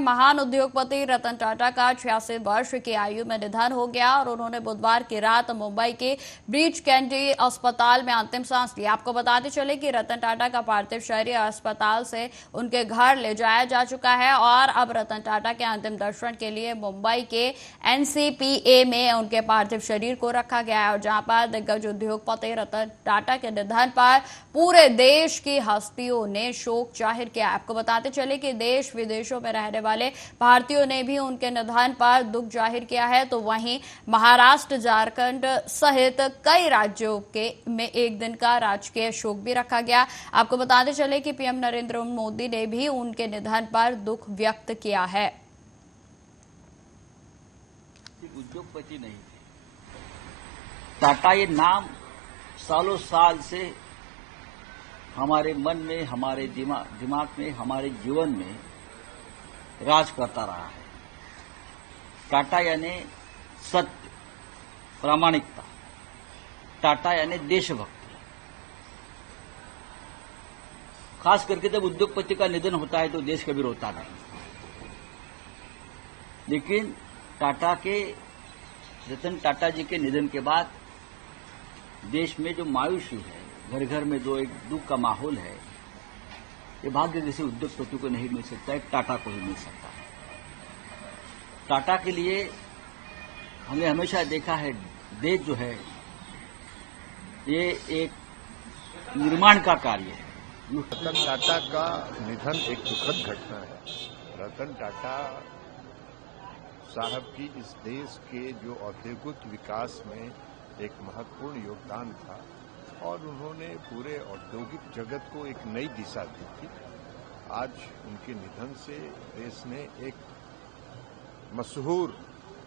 महान उद्योगपति रतन टाटा का 86 वर्ष की आयु में निधन हो गया और उन्होंने बुधवार की रात मुंबई के ब्रीच कैंडी अस्पताल में अंतिम सांस ली। आपको बताते चले कि रतन टाटा का पार्थिव शरीर अस्पताल से उनके घर ले जाया जा चुका है और अब रतन टाटा के अंतिम दर्शन के लिए मुंबई के एनसीपीए में उनके पार्थिव शरीर को रखा गया है और जहां पर दिग्गज उद्योगपति रतन टाटा के निधन पर पूरे देश की हस्तियों ने शोक जाहिर किया। आपको बताते चले कि देश विदेशों में रहने वाले भारतीयों ने भी उनके निधन पर दुख जाहिर किया है, तो वहीं महाराष्ट्र, झारखंड सहित कई राज्यों के में एक दिन का राजकीय शोक भी रखा गया। आपको बताते चले कि पीएम नरेंद्र मोदी ने भी उनके निधन पर दुख व्यक्त किया है। उद्योगपति नहीं थे टाटा, ये नाम सालों साल से हमारे मन में, हमारे दिमाग में, हमारे जीवन में राज करता रहा है। टाटा यानी सत्य, प्रामाणिकता, टाटा यानी देशभक्ति। खास करके जब उद्योगपति का निधन होता है तो देश कभी रोता नहीं, लेकिन रतन टाटा जी के निधन के बाद देश में जो मायूसी है, घर घर में जो एक दुख का माहौल है, ये भाग्य किसी उद्योगपति को नहीं मिल सकता है, टाटा को ही मिल सकता है। टाटा के लिए हमने हमेशा देखा है, देश जो है ये एक निर्माण का कार्य है। रतन टाटा का निधन एक दुखद घटना है। रतन टाटा साहब की इस देश के जो औद्योगिक विकास में एक महत्वपूर्ण योगदान था और उन्होंने पूरे औद्योगिक जगत को एक नई दिशा दी थी। आज उनके निधन से देश ने एक मशहूर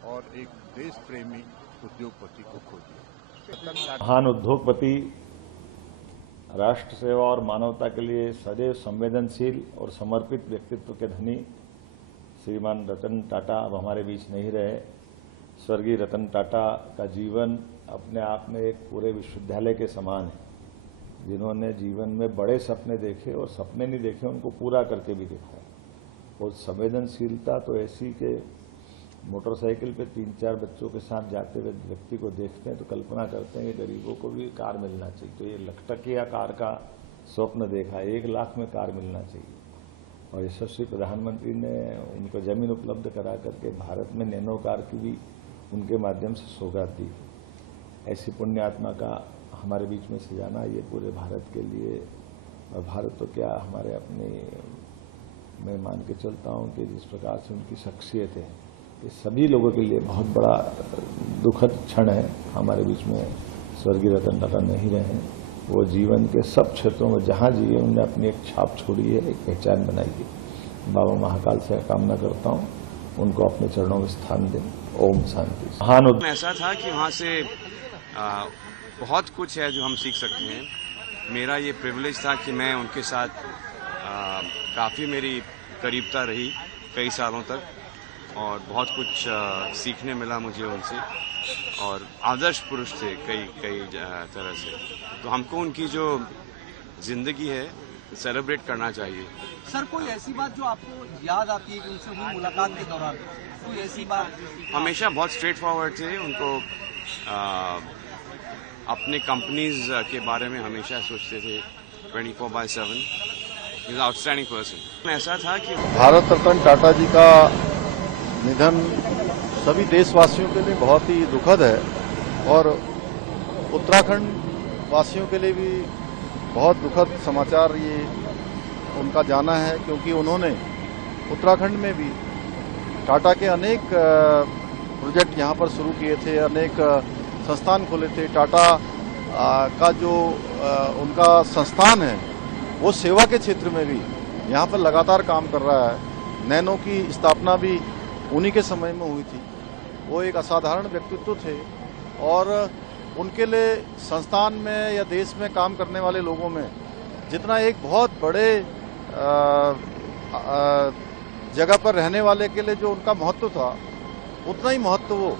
और एक देश प्रेमी उद्योगपति को खो दिया। महान उद्योगपति, राष्ट्र सेवा और मानवता के लिए सदैव संवेदनशील और समर्पित व्यक्तित्व के धनी श्रीमान रतन टाटा अब हमारे बीच नहीं रहे। स्वर्गीय रतन टाटा का जीवन अपने आप में एक पूरे विश्वविद्यालय के समान है, जिन्होंने जीवन में बड़े सपने देखे और सपने नहीं देखे, उनको पूरा करके भी दिखाया। और संवेदनशीलता तो ऐसी कि मोटरसाइकिल पे 3-4 बच्चों के साथ जाते हुए व्यक्ति को देखते हैं तो कल्पना करते हैं कि गरीबों को भी कार मिलना चाहिए। तो ये लखटकिया कार का स्वप्न देखा, 1 लाख में कार मिलना चाहिए। और यशस्वी प्रधानमंत्री ने उनको जमीन उपलब्ध करा करके भारत में नैनो कार की भी उनके माध्यम से सौगात दी। ऐसी पुण्य आत्मा का हमारे बीच में सजाना ये पूरे भारत के लिए, और भारत तो क्या हमारे अपने, मैं मान के चलता हूँ कि जिस प्रकार से उनकी शख्सियत है, ये सभी लोगों के लिए बहुत बड़ा दुखद क्षण है। हमारे बीच में स्वर्गीय रतन टाटा नहीं रहे हैं। वो जीवन के सब क्षेत्रों में जहाँ जिए उन्होंने अपनी एक छाप छोड़ी है, एक पहचान बनाई है। बाबा महाकाल से कामना करता हूँ उनको अपने चरणों में स्थान दें। ओम शांति। महान ऐसा था कि वहाँ से बहुत कुछ है जो हम सीख सकते हैं। मेरा ये प्रिविलेज था कि मैं उनके साथ काफ़ी मेरी करीबता रही कई सालों तक और बहुत कुछ सीखने मिला मुझे उनसे, और आदर्श पुरुष थे कई तरह से। तो हमको उनकी जो जिंदगी है सेलिब्रेट करना चाहिए। सर, कोई ऐसी बात जो आपको याद आती है कि उनसे हुई मुलाकात के दौरान, कोई ऐसी बात? हमेशा बहुत स्ट्रेट फॉरवर्ड थे। उनको अपने कंपनीज के बारे में हमेशा सोचते थे 24/7। Is outstanding person. ऐसा था कि भारत रत्न टाटा जी का निधन सभी देशवासियों के लिए बहुत ही दुखद है और उत्तराखंड वासियों के लिए भी बहुत दुखद समाचार ये उनका जाना है, क्योंकि उन्होंने उत्तराखंड में भी टाटा के अनेक प्रोजेक्ट यहाँ पर शुरू किए थे, अनेक संस्थान खोले थे। टाटा का जो उनका संस्थान है वो सेवा के क्षेत्र में भी यहाँ पर लगातार काम कर रहा है। नैनो की स्थापना भी उन्हीं के समय में हुई थी। वो एक असाधारण व्यक्तित्व थे और उनके लिए संस्थान में या देश में काम करने वाले लोगों में जितना एक बहुत बड़े जगह पर रहने वाले के लिए जो उनका महत्व था, उतना ही महत्व वो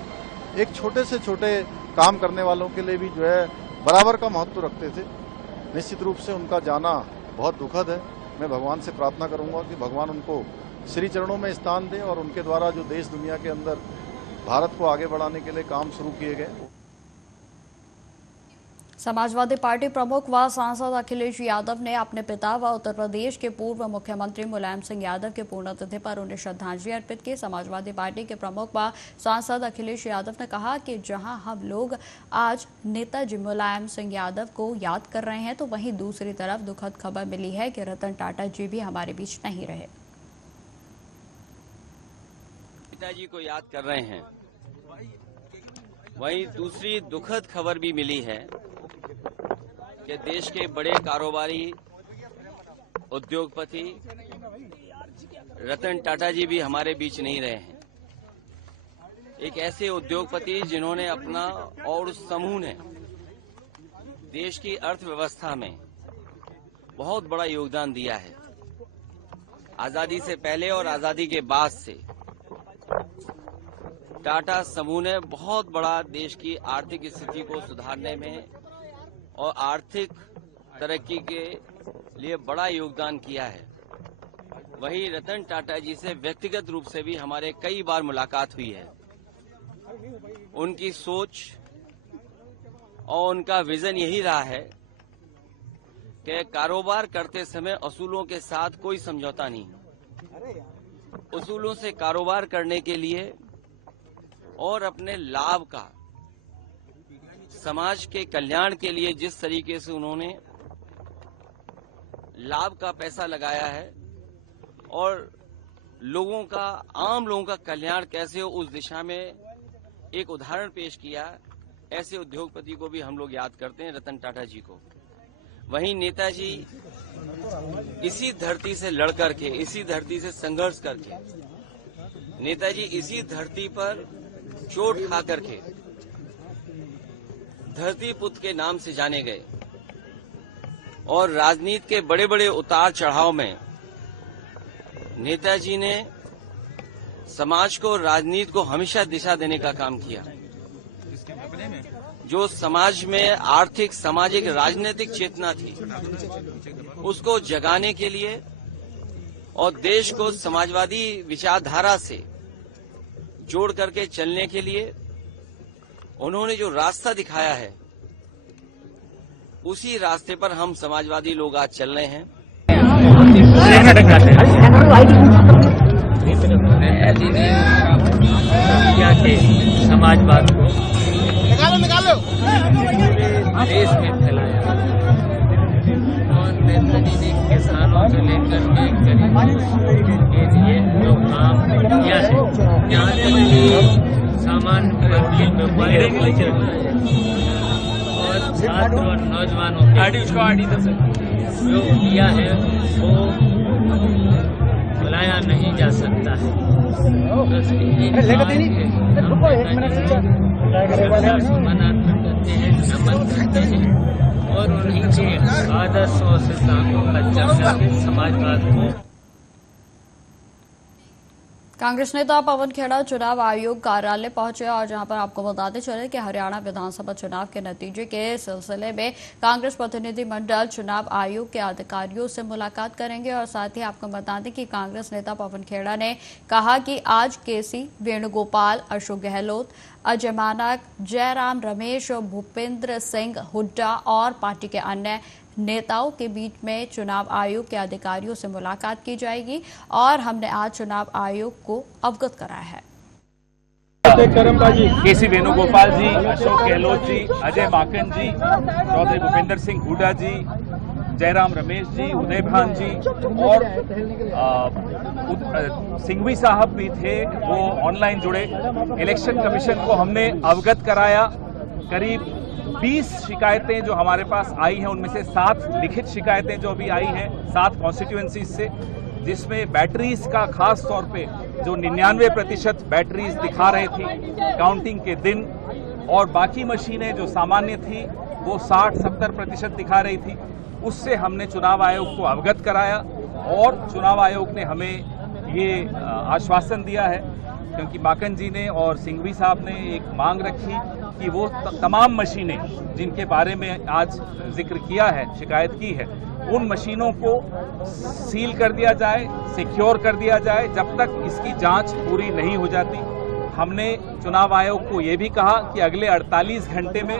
एक छोटे से छोटे काम करने वालों के लिए भी जो है बराबर का महत्व रखते थे। निश्चित रूप से उनका जाना बहुत दुखद है। मैं भगवान से प्रार्थना करूंगा कि भगवान उनको श्री चरणों में स्थान दें और उनके द्वारा जो देश दुनिया के अंदर भारत को आगे बढ़ाने के लिए काम शुरू किए गए। समाजवादी पार्टी प्रमुख व सांसद अखिलेश यादव ने अपने पिता व उत्तर प्रदेश के पूर्व मुख्यमंत्री मुलायम सिंह यादव के पुण्यतिथि पर उन्हें श्रद्धांजलि अर्पित की। समाजवादी पार्टी के प्रमुख व सांसद अखिलेश यादव ने कहा कि जहां हम लोग आज नेताजी मुलायम सिंह यादव को याद कर रहे हैं, तो वहीं दूसरी तरफ दुखद खबर मिली है कि रतन टाटा जी भी हमारे बीच नहीं रहे। पिताजी को याद कर रहे हैं, वहीं दूसरी दुखद खबर भी मिली है कि देश के बड़े कारोबारी उद्योगपति रतन टाटा जी भी हमारे बीच नहीं रहे हैं। एक ऐसे उद्योगपति जिन्होंने अपना और उस समूह ने देश की अर्थव्यवस्था में बहुत बड़ा योगदान दिया है। आजादी से पहले और आजादी के बाद से टाटा समूह ने बहुत बड़ा देश की आर्थिक स्थिति को सुधारने में और आर्थिक तरक्की के लिए बड़ा योगदान किया है। वहीं रतन टाटा जी से व्यक्तिगत रूप से भी हमारे कई बार मुलाकात हुई है। उनकी सोच और उनका विजन यही रहा है कि कारोबार करते समय असूलों के साथ कोई समझौता नहीं, उसूलों से कारोबार करने के लिए और अपने लाभ का समाज के कल्याण के लिए जिस तरीके से उन्होंने लाभ का पैसा लगाया है और लोगों का, आम लोगों का कल्याण कैसे हो, उस दिशा में एक उदाहरण पेश किया। ऐसे उद्योगपति को भी हम लोग याद करते हैं, रतन टाटा जी को। वहीं नेताजी इसी धरती से लड़ करके, इसी धरती से संघर्ष करके, नेताजी इसी धरती पर चोट खा करके धरती पुत्र के नाम से जाने गए और राजनीति के बड़े बड़े उतार चढ़ाव में नेताजी ने समाज को, राजनीति को हमेशा दिशा देने का काम किया। जो समाज में आर्थिक, सामाजिक, राजनीतिक चेतना थी, उसको जगाने के लिए और देश को समाजवादी विचारधारा से जोड़ करके चलने के लिए उन्होंने जो रास्ता दिखाया है, उसी रास्ते पर हम समाजवादी लोग आज चल रहे हैं। नेताजी ने दुनिया के समाजवाद को देश में फैलाया और नेताजी ने किसानों से लेकर के गरीबों के लिए जो काम किया है, यहाँ तक कि सामान्य पब्लिक में बड़े और छात्र और नौजवानों के जो किया है वो भुलाया नहीं जा सकता है। बस नमन करते हैं और उन्हीं के आदर्श और सिद्धांतों का चर्चा के समाजवाद को। कांग्रेस नेता पवन खेड़ा चुनाव आयोग कार्यालय पहुंचे और जहां पर आपको बताते चले कि हरियाणा विधानसभा चुनाव के नतीजे के सिलसिले में कांग्रेस प्रतिनिधि मंडल चुनाव आयोग के अधिकारियों से मुलाकात करेंगे। और साथ ही आपको बता दें कि कांग्रेस नेता पवन खेड़ा ने कहा कि आज केसी वेणुगोपाल, अशोक गहलोत, अजय मानक, जयराम रमेश, भूपेंद्र सिंह हुड्डा और पार्टी के अन्य नेताओं के बीच में चुनाव आयोग के अधिकारियों से मुलाकात की जाएगी और हमने आज चुनाव आयोग को अवगत कराया है। केसी वेणुगोपाल जी, अशोक गहलोत जी, अजय माकन जी, चौधरी भूपेंद्र सिंह हुड्डा जी, जयराम रमेश जी, उदय भान जी और सिंघवी साहब भी थे, वो ऑनलाइन जुड़े। इलेक्शन कमीशन को हमने अवगत कराया। करीब 20 शिकायतें जो हमारे पास आई हैं, उनमें से 7 लिखित शिकायतें जो अभी आई हैं 7 कॉन्स्टिट्यूएंसीज से, जिसमें बैटरीज का खास तौर पे जो 99% बैटरीज दिखा रहे थी काउंटिंग के दिन, और बाकी मशीनें जो सामान्य थी वो 60-70% दिखा रही थी। उससे हमने चुनाव आयोग को अवगत कराया और चुनाव आयोग ने हमें ये आश्वासन दिया है, क्योंकि माकन जी ने और सिंघवी साहब ने एक मांग रखी कि वो तमाम मशीनें जिनके बारे में आज जिक्र किया है, शिकायत की है, उन मशीनों को सील कर दिया जाए, सिक्योर कर दिया जाए जब तक इसकी जांच पूरी नहीं हो जाती। हमने चुनाव आयोग को ये भी कहा कि अगले 48 घंटे में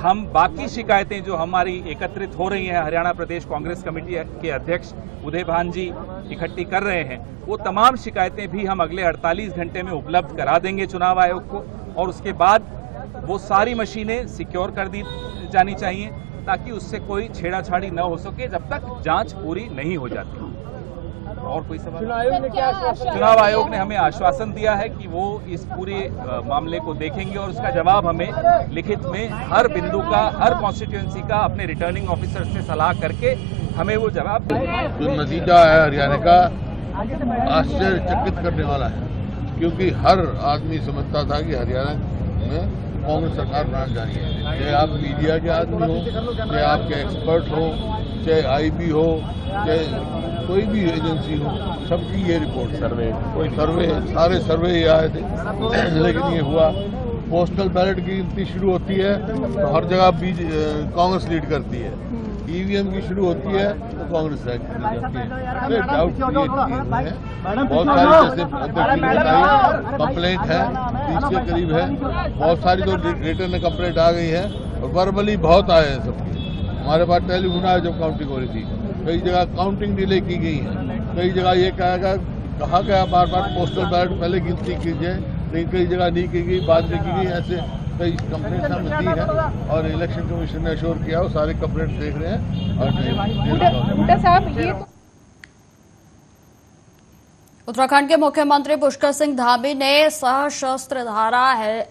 हम बाकी शिकायतें जो हमारी एकत्रित हो रही हैं, हरियाणा प्रदेश कांग्रेस कमेटी के अध्यक्ष उदय भान जी इकट्ठी कर रहे हैं, वो तमाम शिकायतें भी हम अगले 48 घंटे में उपलब्ध करा देंगे चुनाव आयोग को। और उसके बाद वो सारी मशीनें सिक्योर कर दी जानी चाहिए ताकि उससे कोई छेड़ाछाड़ी न हो सके जब तक जांच पूरी नहीं हो जाती। और कोई सवाल? चुनाव आयोग ने हमें आश्वासन दिया है कि वो इस पूरे मामले को देखेंगे और उसका जवाब हमें लिखित में हर बिंदु का, हर कॉन्स्टिट्यूएंसी का अपने रिटर्निंग ऑफिसर से सलाह करके हमें वो जवाब देंगे। जो नतीजा है हरियाणा का आश्चर्यचकित करने वाला है, क्योंकि हर आदमी समझता था कि हरियाणा में कांग्रेस सरकार बनाने जा रही है। चाहे आप मीडिया के आदमी हो, चाहे आपके एक्सपर्ट हो, चाहे आईबी हो, चाहे कोई भी एजेंसी हो, सबकी ये रिपोर्ट सर्वे सारे सर्वे ये आए थे। लेकिन ये हुआ, पोस्टल बैलेट की गिनती शुरू होती है तो हर जगह कांग्रेस लीड करती है, ईवीएम की शुरू होती है तो कांग्रेस लीड करती है। डाउट क्रिएट है, बहुत सारी जैसे कंप्लेंट है 30 के करीब है, बहुत सारी तो रिटर्न कंप्लेंट आ गई है और वर्बली बहुत आए हैं सबके। हमारे पास टेलीफोन आया जब काउंटिंग हो रही थी, कई जगह काउंटिंग डिले की गई है, कई जगह ये कहा गया बार बार पोस्टल बैलेट पहले गिनती कीजिए, लेकिन कई जगह नहीं की गई, बाद में की गई। ऐसे कई कंप्लेंट हमने दी है और इलेक्शन कमीशन ने अश्योर किया, वो सारे कंप्लेंट देख रहे हैं। और उत्तराखंड के मुख्यमंत्री पुष्कर सिंह धामी ने सशस्त्र धारा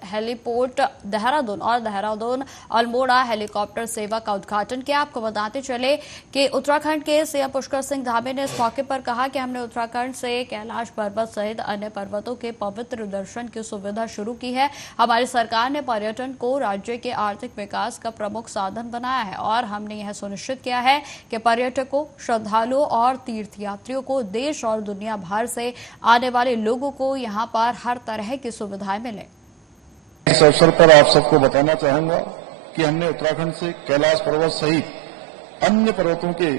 हेलीपोर्ट देहरादून और देहरादून अल्मोड़ा हेलीकॉप्टर सेवा का उद्घाटन किया। आपको बताते चले कि उत्तराखंड के सीएम पुष्कर सिंह धामी ने इस मौके पर कहा कि हमने उत्तराखंड से कैलाश पर्वत सहित अन्य पर्वतों के पवित्र दर्शन की सुविधा शुरू की है। हमारी सरकार ने पर्यटन को राज्य के आर्थिक विकास का प्रमुख साधन बनाया है और हमने यह सुनिश्चित किया है कि पर्यटकों, श्रद्धालुओं और तीर्थयात्रियों को देश और दुनिया भर से आने वाले लोगों को यहां पर हर तरह की सुविधाएं मिले। इस अवसर पर आप सबको बताना चाहूंगा कि हमने उत्तराखंड से कैलाश पर्वत सहित अन्य पर्वतों के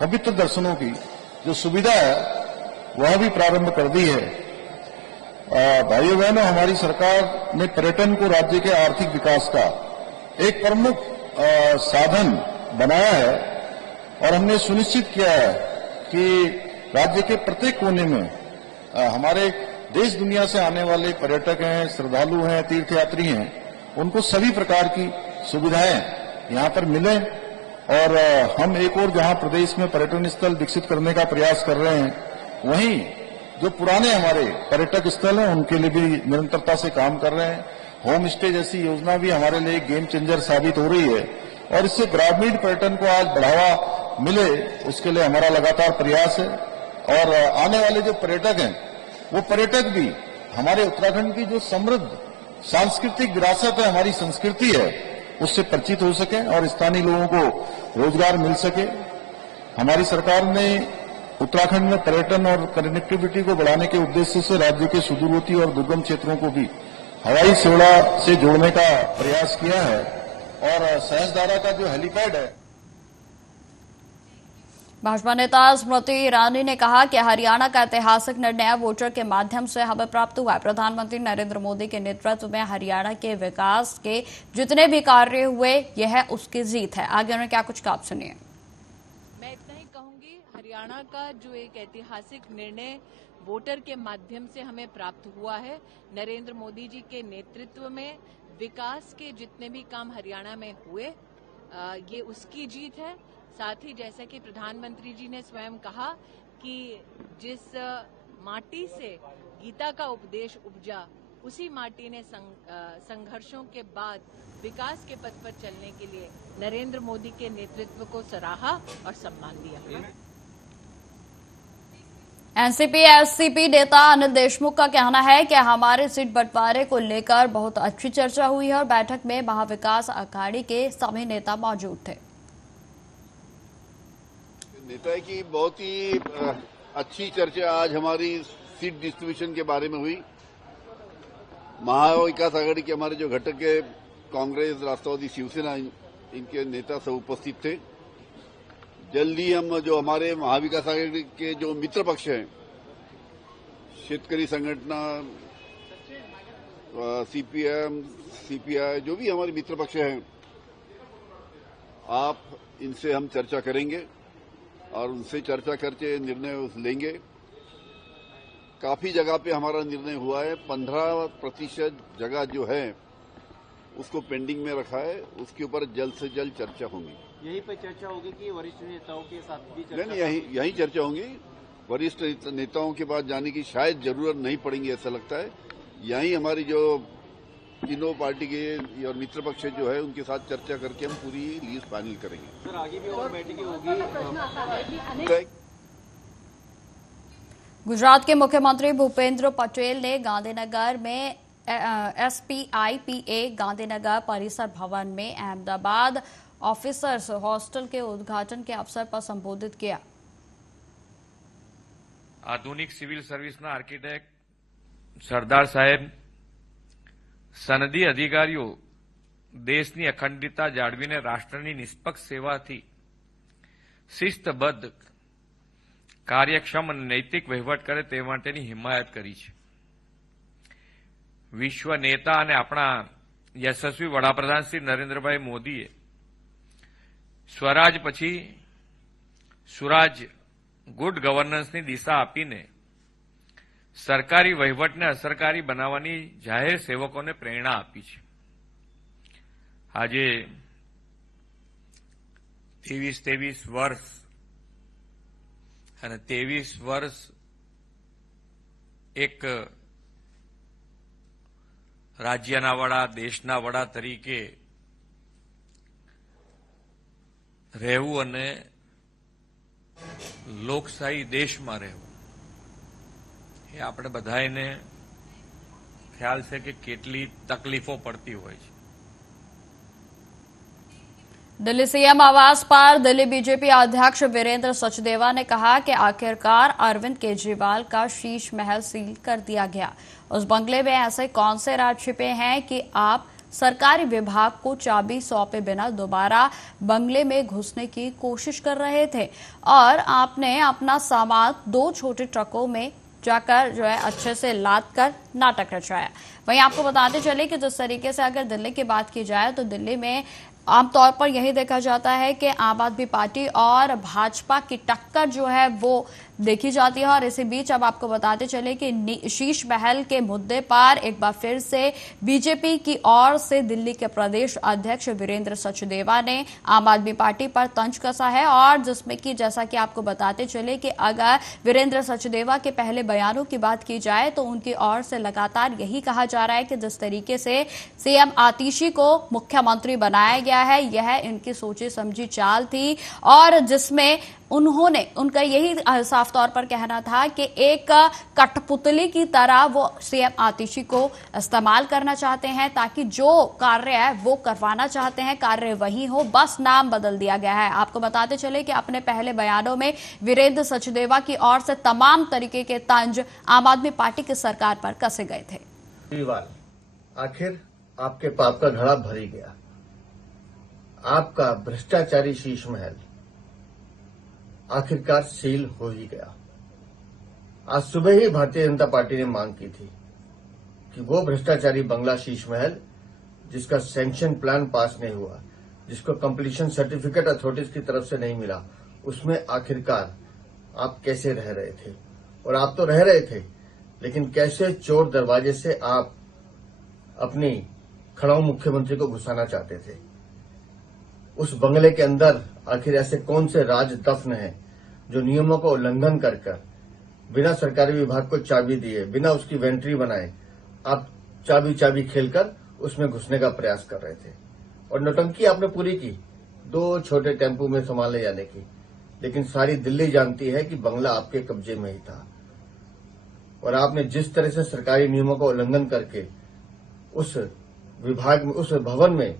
पवित्र दर्शनों की जो सुविधा है वह भी प्रारंभ कर दी है। भाइयों बहनों, हमारी सरकार ने पर्यटन को राज्य के आर्थिक विकास का एक प्रमुख साधन बनाया है और हमने सुनिश्चित किया है कि राज्य के प्रत्येक कोने में हमारे देश दुनिया से आने वाले पर्यटक हैं, श्रद्धालु हैं, तीर्थयात्री हैं, उनको सभी प्रकार की सुविधाएं यहां पर मिले। और हम एक और जहां प्रदेश में पर्यटन स्थल विकसित करने का प्रयास कर रहे हैं, वहीं जो पुराने हमारे पर्यटक स्थल हैं उनके लिए भी निरंतरता से काम कर रहे हैं। होम स्टे जैसी योजना भी हमारे लिए एक गेम चेंजर साबित हो रही है और इससे ग्रामीण पर्यटन को आज बढ़ावा मिले, उसके लिए हमारा लगातार प्रयास है। और आने वाले जो पर्यटक हैं वो पर्यटक भी हमारे उत्तराखंड की जो समृद्ध सांस्कृतिक विरासत है, हमारी संस्कृति है, उससे परिचित हो सके और स्थानीय लोगों को रोजगार मिल सके। हमारी सरकार ने उत्तराखंड में पर्यटन और कनेक्टिविटी को बढ़ाने के उद्देश्य से राज्य के सुदूरवर्ती और दुर्गम क्षेत्रों को भी हवाई सेवा से जोड़ने का प्रयास किया है। और सहस्त्रधारा का जो हेलीपैड है, भाजपा नेता स्मृति ईरानी ने कहा कि हरियाणा का ऐतिहासिक निर्णय वोटर के माध्यम से हमें प्राप्त हुआ है। प्रधानमंत्री नरेंद्र मोदी के नेतृत्व में हरियाणा के विकास के जितने भी कार्य हुए, यह उसकी जीत है। आगे उन्होंने क्या कुछ कहा, आप सुनिए। मैं इतना ही कहूंगी, हरियाणा का जो एक ऐतिहासिक निर्णय वोटर के माध्यम से हमें प्राप्त हुआ है, नरेंद्र मोदी जी के नेतृत्व में विकास के जितने भी काम हरियाणा में हुए, ये उसकी जीत है। साथ ही जैसा कि प्रधानमंत्री जी ने स्वयं कहा कि जिस माटी से गीता का उपदेश उपजा, उसी माटी ने संघर्षों के बाद विकास के पथ पर चलने के लिए नरेंद्र मोदी के नेतृत्व को सराहा और सम्मान दिया। एनसीपी एससीपी नेता अनिल देशमुख का कहना है कि हमारे सीट बंटवारे को लेकर बहुत अच्छी चर्चा हुई है और बैठक में महाविकास अघाड़ी के सभी नेता मौजूद थे। नेता की बहुत ही अच्छी चर्चा आज हमारी सीट डिस्ट्रीब्यूशन के बारे में हुई। महाविकास आघाड़ी के हमारे जो घटक है, कांग्रेस, राष्ट्रवादी, शिवसेना, इनके नेता सब उपस्थित थे। जल्दी हम जो हमारे महाविकास आघाड़ी के जो मित्र पक्ष हैं, शेतकरी संघटना, सीपीएम, सीपीआई, जो भी हमारे मित्र पक्ष हैं, आप इनसे हम चर्चा करेंगे और उनसे चर्चा करके निर्णय लेंगे। काफी जगह पे हमारा निर्णय हुआ है, 15% जगह जो है उसको पेंडिंग में रखा है, उसके ऊपर जल्द से जल्द चर्चा होगी। यहीं पे चर्चा होगी कि वरिष्ठ नेताओं के साथ भी चर्चा? नहीं, यही चर्चा होगी। वरिष्ठ नेताओं के पास जाने की शायद जरूरत नहीं पड़ेगी, ऐसा लगता है। यहीं हमारी जो तीनों पार्टी के और मित्र पक्ष जो है उनके साथ चर्चा करके हम पूरी लिस्ट फाइनल करेंगे। सर, आगे भी और बैठकें होगी? गुजरात के मुख्यमंत्री भूपेंद्र पटेल ने गांधीनगर में SPIPA गांधीनगर परिसर भवन में अहमदाबाद ऑफिसर्स हॉस्टल के उद्घाटन के अवसर पर संबोधित किया। आधुनिक सिविल सर्विसના આર્કિટેક્ટ સરદાર સાહેબ સનદી અધિકારીઓ દેશની અખંડિતતા જાળવીને રાષ્ટ્રની નિષ્પક્ષ સેવાથી શિસ્તબદ્ધ કાર્યક્ષમ અને નૈતિક વહીવટ કરે તે માટેની હિમાયત કરી છે। વિશ્વ નેતા અને આપણા યશસ્વી વડાપ્રધાન શ્રી નરેન્દ્રભાઈ મોદીએ સ્વરાજ પછી સુરાજ ગુડ ગવર્નન્સની દિશા આપીને સરકારી વહીવટને અસરકારી બનાવવાની જાહેર સેવકોને પ્રેરણા આપી છે। આજે 23 વર્ષ અને 23 વર્ષ એક રાજ્યના વડા, દેશના વડા તરીકે રહેવું અને લોકશાહી દેશમાં રહેવું એ આપણે બધાને ખ્યાલ છે કે કેટલી તકલીફો પડતી હોય છે। दिल्ली सीएम आवास पर दिल्ली बीजेपी अध्यक्ष वीरेंद्र सचदेवा ने कहा कि आखिरकार अरविंद केजरीवाल का शीश महल सील कर दिया गया। उस बंगले में ऐसे कौन से राज छिपे हैं कि आप सरकारी विभाग को चाबी सौंपे बिना दोबारा बंगले में घुसने की कोशिश कर रहे थे और आपने अपना सामान 2 छोटे ट्रकों में जाकर जो है अच्छे से लाद कर नाटक रचाया। वहीं आपको बताते चले कि जिस तरीके से अगर दिल्ली की बात की जाए तो दिल्ली में आमतौर पर यही देखा जाता है कि आम आदमी पार्टी और भाजपा की टक्कर जो है वो देखी जाती है। और इसी बीच अब आपको बताते चले कि शीश महल के मुद्दे पर एक बार फिर से बीजेपी की ओर से दिल्ली के प्रदेश अध्यक्ष वीरेंद्र सचदेवा ने आम आदमी पार्टी पर तंज कसा है और जिसमें कि जैसा कि आपको बताते चले कि अगर वीरेंद्र सचदेवा के पहले बयानों की बात की जाए तो उनकी ओर से लगातार यही कहा जा रहा है कि जिस तरीके से सीएम आतिशी को मुख्यमंत्री बनाया गया है यह इनकी सोची समझी चाल थी और जिसमें उनका यही साफ तौर पर कहना था कि एक कठपुतली की तरह वो सीएम आतिशी को इस्तेमाल करना चाहते हैं ताकि जो कार्य है वो करवाना चाहते हैं कार्य वही हो, बस नाम बदल दिया गया है। आपको बताते चले कि अपने पहले बयानों में वीरेंद्र सचदेवा की ओर से तमाम तरीके के तंज आम आदमी पार्टी की सरकार पर कसे गए थे। आखिर आपके पाप का घड़ा भर ही गया। आपका भ्रष्टाचारी शीश महल आखिरकार सील हो ही गया। आज सुबह ही भारतीय जनता पार्टी ने मांग की थी कि वो भ्रष्टाचारी बंगला शीश महल जिसका सैंक्शन प्लान पास नहीं हुआ, जिसको कंप्लीशन सर्टिफिकेट अथॉरिटीज की तरफ से नहीं मिला, उसमें आखिरकार आप कैसे रह रहे थे। और आप तो रह रहे थे, लेकिन कैसे चोर दरवाजे से आप अपनी खड़ाऊ मुख्यमंत्री को घुसाना चाहते थे। उस बंगले के अंदर आखिर ऐसे कौन से राज दफन हैं जो नियमों का उल्लंघन कर बिना सरकारी विभाग को चाबी दिए, बिना उसकी वेंट्री बनाए आप चाबी खेलकर उसमें घुसने का प्रयास कर रहे थे। और नौटंकी आपने पूरी की 2 छोटे टेम्पू में सामान ले जाने की, लेकिन सारी दिल्ली जानती है कि बंगला आपके कब्जे में ही था। और आपने जिस तरह से सरकारी नियमों का उल्लंघन करके उस विभाग में, उस भवन में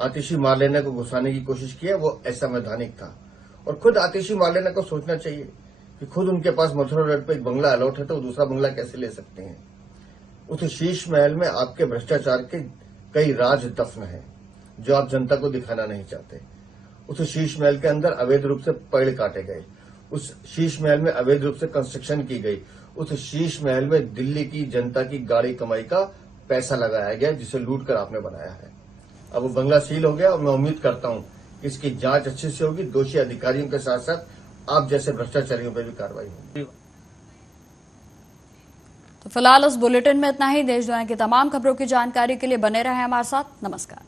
आतिशी मारलेना को घुसाने की कोशिश की है, वो असंवैधानिक था। और खुद आतिशी मारलेना को सोचना चाहिए कि खुद उनके पास मथुरा रोड पे एक बंगला अलॉट है तो दूसरा बंगला कैसे ले सकते हैं। उस शीश महल में आपके भ्रष्टाचार के कई राज दफन हैं जो आप जनता को दिखाना नहीं चाहते। उस शीश महल के अंदर अवैध रूप से पेड़ काटे गए, उस शीश महल में अवैध रूप से कंस्ट्रक्शन की गई, उस शीश महल में दिल्ली की जनता की गाड़ी कमाई का पैसा लगाया गया जिसे लूट कर आपने बनाया है। अब वो बंगला सील हो गया और मैं उम्मीद करता हूं कि इसकी जांच अच्छे से होगी, दोषी अधिकारियों के साथ साथ आप जैसे भ्रष्टाचारियों पर भी कार्रवाई होगी। तो फिलहाल इस बुलेटिन में इतना ही। देश दुनिया की तमाम खबरों की जानकारी के लिए बने रहें हमारे साथ। नमस्कार।